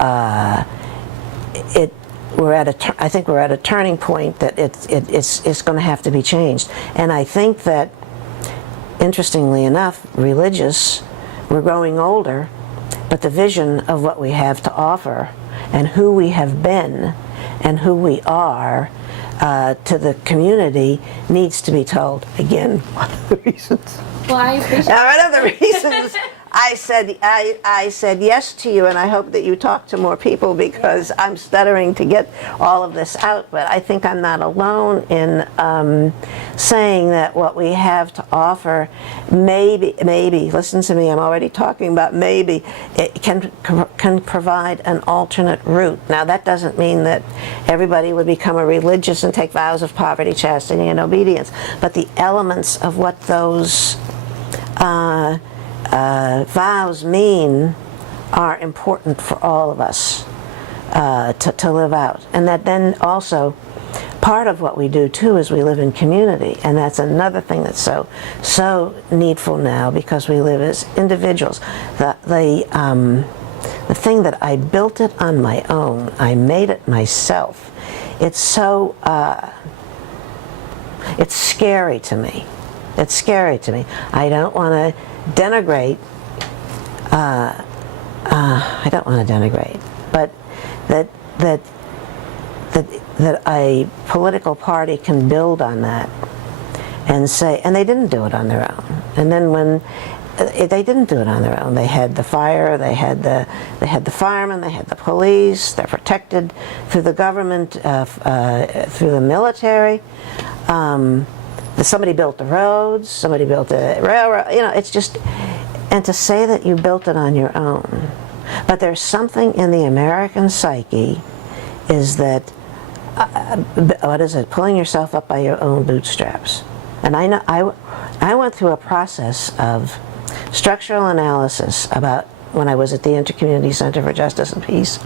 I think we're at a turning point that it's going to have to be changed. And I think that, interestingly enough, we're growing older, but the vision of what we have to offer and who we have been and who we are to the community needs to be told. Again, one of the reasons. Well, I appreciate one of the reasons I said yes to you, and I hope that you talk to more people, because I'm stuttering to get all of this out. But I think I'm not alone in saying that what we have to offer, maybe, listen to me, I'm already talking about maybe, it can provide an alternate route. Now, that doesn't mean that everybody would become a religious and take vows of poverty, chastity, and obedience, but the elements of what those vows mean are important for all of us to live out. And that then also, part of what we do too is we live in community, and that's another thing that's so needful now, because we live as individuals. The thing that I built it on my own, I made it myself. It's so it's scary to me. It's scary to me. I don't want to denigrate. I don't want to denigrate, but that a political party can build on that and say, and they didn't do it on their own. And then when they didn't do it on their own, they had the fire, they had the firemen, they had the police. They're protected through the government, through the military. Somebody built the roads, somebody built the railroad, it's just, and to say that you built it on your own. But there's something in the American psyche is that, what is it, pulling yourself up by your own bootstraps. And I know, I went through a process of structural analysis about, when I was at the Intercommunity Center for Justice and Peace,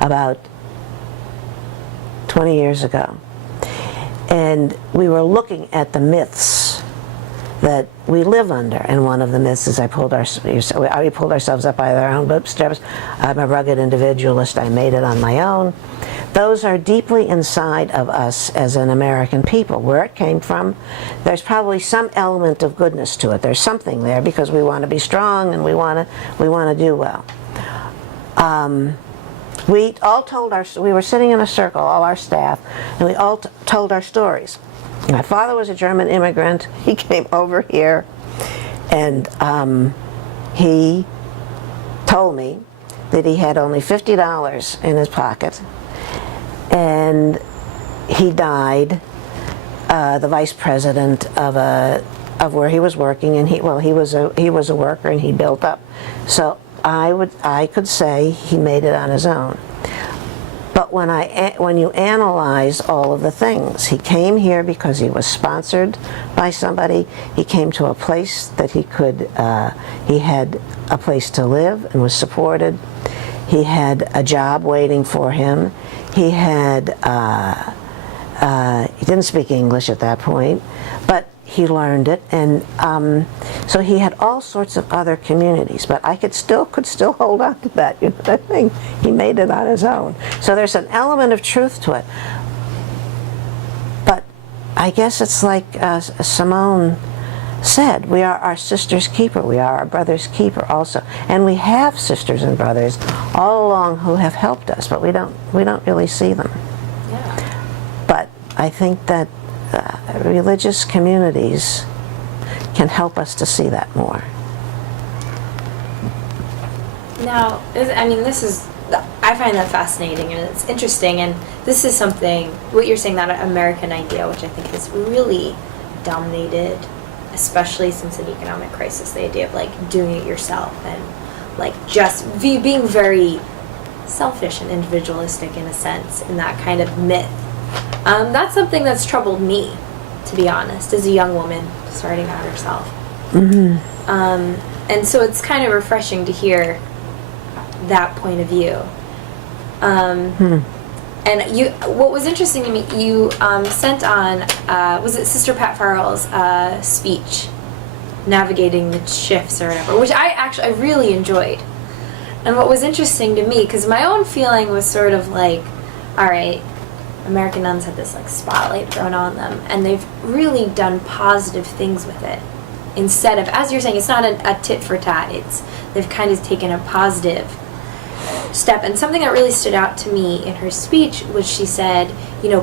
about 20 years ago. And we were looking at the myths that we live under, and one of the myths is we pulled ourselves up by our own bootstraps. I'm a rugged individualist. I made it on my own. Those are deeply inside of us as an American people. Where it came from, there's probably some element of goodness to it. There's something there because we want to be strong and we want to do well. We all told we were sitting in a circle, all our staff, and we all told our stories. My father was a German immigrant. He came over here, and he told me that he had only $50 in his pocket, and he died, the vice president of where he was working, and he was a worker, and he built up. So I could say he made it on his own. But when you analyze all of the things, he came here because he was sponsored by somebody. He came to a place that he had a place to live and was supported. He had a job waiting for him. He didn't speak English at that point, but he learned it, and so he had all sorts of other communities. But I could still hold on to that. That thing, he made it on his own. So there's an element of truth to it. But I guess it's like Simone said, we are our sister's keeper. We are our brother's keeper also, and we have sisters and brothers all along who have helped us, but we don't really see them. Yeah. But I think that religious communities can help us to see that more. Now, I find that fascinating, and it's interesting, and this is something, what you're saying, that American idea, which I think has really dominated, especially since an economic crisis, the idea of like doing it yourself and like just being very selfish and individualistic in a sense, in that kind of myth. That's something that's troubled me, to be honest, as a young woman starting out herself. Mm-hmm. And so it's kind of refreshing to hear that point of view. And what was interesting to me, you sent on, was it Sister Pat Farrell's speech, Navigating the Shifts or whatever, which I really enjoyed. And what was interesting to me, because my own feeling was sort of like, all right, American nuns had this like spotlight thrown on them, and they've really done positive things with it. Instead of, as you're saying, it's not a tit for tat. They've kind of taken a positive step. And something that really stood out to me in her speech was she said,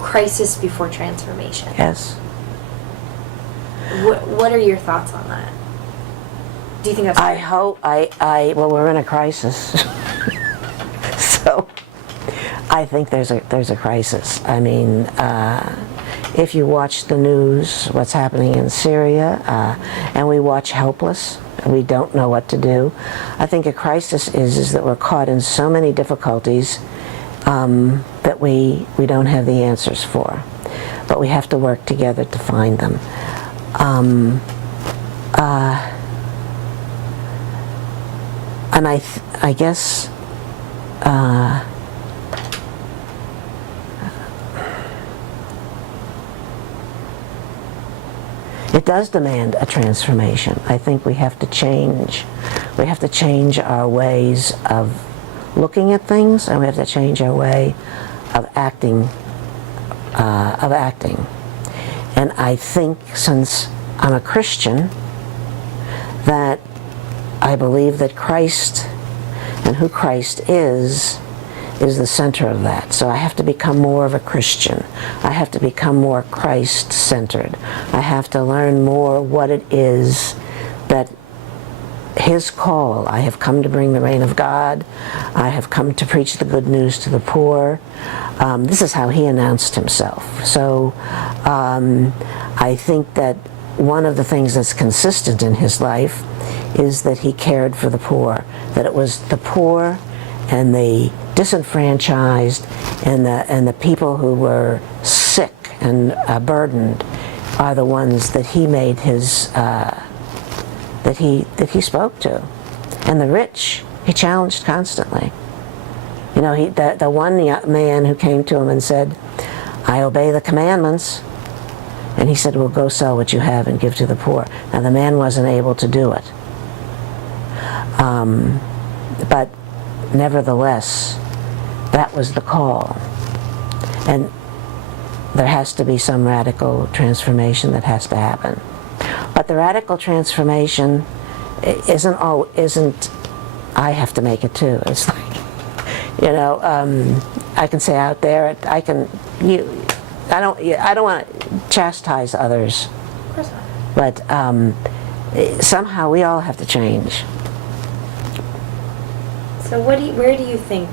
crisis before transformation. Yes. What are your thoughts on that? Do you think that's I hope, well, we're in a crisis. So, I think there's a crisis. I mean, if you watch the news, what's happening in Syria, and we watch helpless, and we don't know what to do, I think a crisis is that we're caught in so many difficulties that we don't have the answers for. But we have to work together to find them. And I guess it does demand a transformation. I think we have to change. We have to change our ways of looking at things, and we have to change our way of acting. And I think, since I'm a Christian, that I believe that Christ and who Christ is the center of that. So I have to become more of a Christian. I have to become more Christ-centered. I have to learn more what it is that His call. I have come to bring the reign of God. I have come to preach the good news to the poor. This is how He announced Himself. So I think that one of the things that's consistent in His life is that He cared for the poor, that it was the poor and the disenfranchised and the people who were sick and burdened are the ones that He made His that he spoke to. And the rich He challenged constantly. The one man who came to Him and said, "I obey the commandments," and He said, "Well, go sell what you have and give to the poor." Now the man wasn't able to do it. But nevertheless, that was the call. And there has to be some radical transformation that has to happen. But the radical transformation isn't I have to make it too. It's like, I can say out there, I don't want to chastise others. Of course not. But somehow we all have to change. So where do you think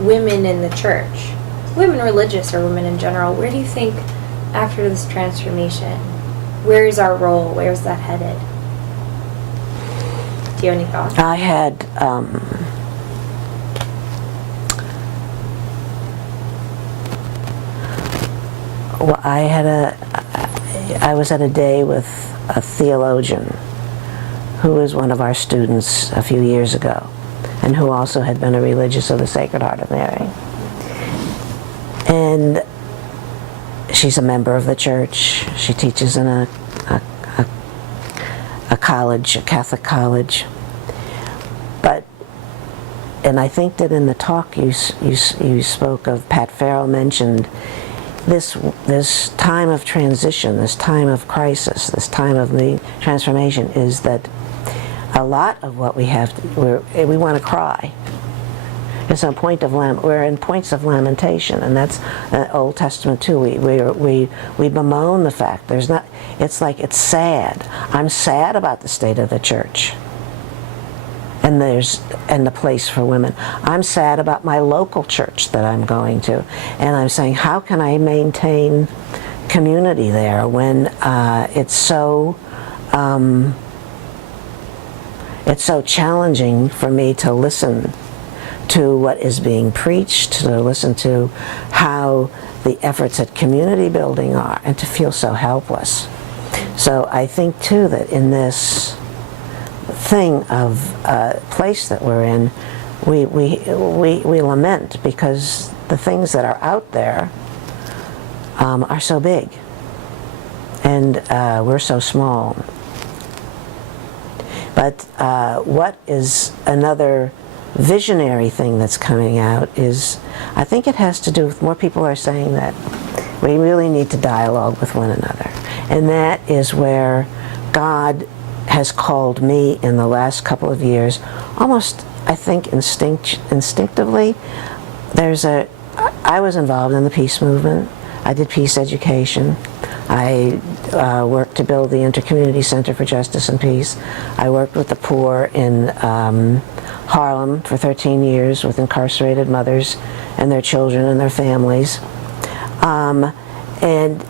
women in the church, women religious or women in general, where do you think after this transformation, where is our role? Where is that headed? Do you have any thoughts? I had I was at a day with a theologian who was one of our students a few years ago, and who also had been a religious of the Sacred Heart of Mary. And she's a member of the church. She teaches in a college, a Catholic college. And I think that in the talk you spoke of, Pat Farrell mentioned this time of transition, this time of crisis, this time of the transformation, is that a lot of what we have, we want to cry. It's a point of we're in points of lamentation, and that's Old Testament too. We bemoan the fact it's like it's sad. I'm sad about the state of the church, and the place for women. I'm sad about my local church that I'm going to, and I'm saying, how can I maintain community there when it's so challenging for me to listen to what is being preached, to listen to how the efforts at community building are, and to feel so helpless. So I think too that in this thing of place that we're in, we lament because the things that are out there are so big, and we're so small. But what is another visionary thing that's coming out is, I think it has to do with, more people are saying that we really need to dialogue with one another. And that is where God has called me in the last couple of years, almost, I think, instinctively. I was involved in the peace movement. I did peace education. I worked to build the Intercommunity Center for Justice and Peace. I worked with the poor in Harlem for 13 years with incarcerated mothers and their children and their families. And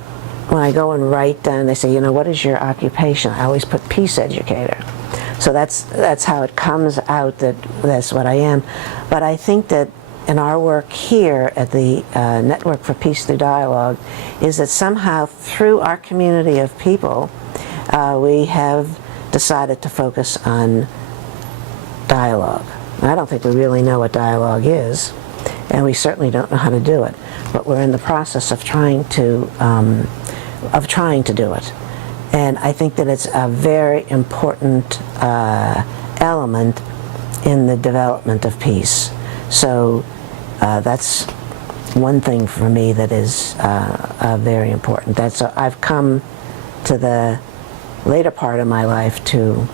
when I go and write down, they say, you know, what is your occupation? I always put peace educator. So that's how it comes out, that's what I am. But I think that in our work here at the Network for Peace Through Dialogue is that somehow through our community of people, we have decided to focus on dialogue. I don't think we really know what dialogue is, and we certainly don't know how to do it, but we're in the process of trying to do it. And I think that it's a very important element in the development of peace. So that's one thing for me that is very important. I've come to the later part of my life to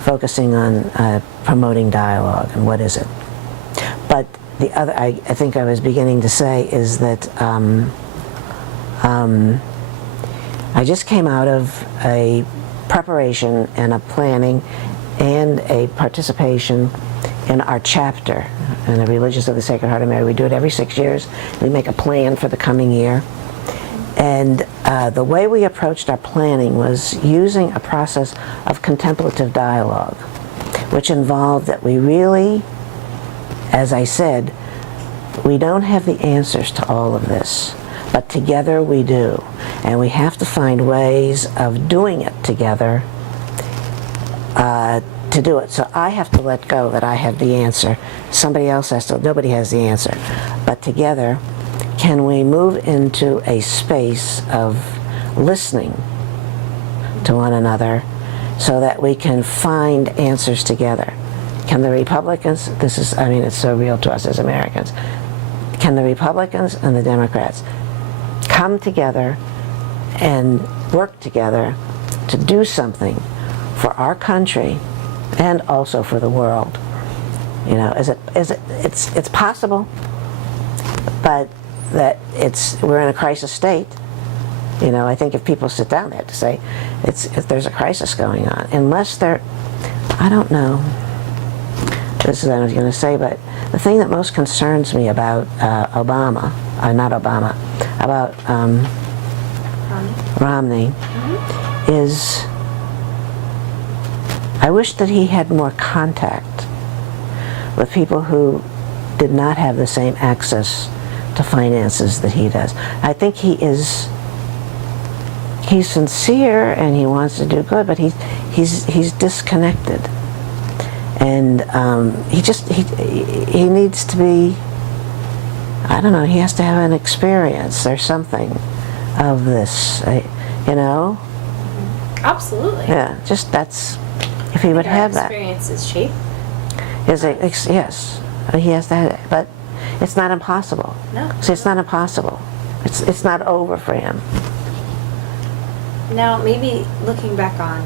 focusing on promoting dialogue and what is it. But the other, I think I was beginning to say is that I just came out of a preparation and a planning and a participation in our chapter in the Religious of the Sacred Heart of Mary. We do it every 6 years. We make a plan for the coming year. And the way we approached our planning was using a process of contemplative dialogue, which involved that we really, as I said, we don't have the answers to all of this, but together we do. And we have to find ways of doing it together to do it. So I have to let go that I have the answer. Somebody else has to, nobody has the answer. But together, can we move into a space of listening to one another so that we can find answers together? Can the Republicans, it's so real to us as Americans, can the Republicans and the Democrats come together and work together to do something for our country and also for the world? You know, it's possible, but that we're in a crisis state. You know, I think if people sit down, they have to say there's a crisis going on. Unless I don't know. This is what I was going to say, but the thing that most concerns me about about Romney is I wish that he had more contact with people who did not have the same access to finances that he does. I think he's sincere and he wants to do good, but he's disconnected, and he needs to be, I don't know, he has to have an experience or something of this, you know. Absolutely. Yeah, just that's if he would have that. Experiences shape. Yes, he has to have it, but it's not impossible. No. See, it's not impossible. It's not over for him. Now, maybe looking back on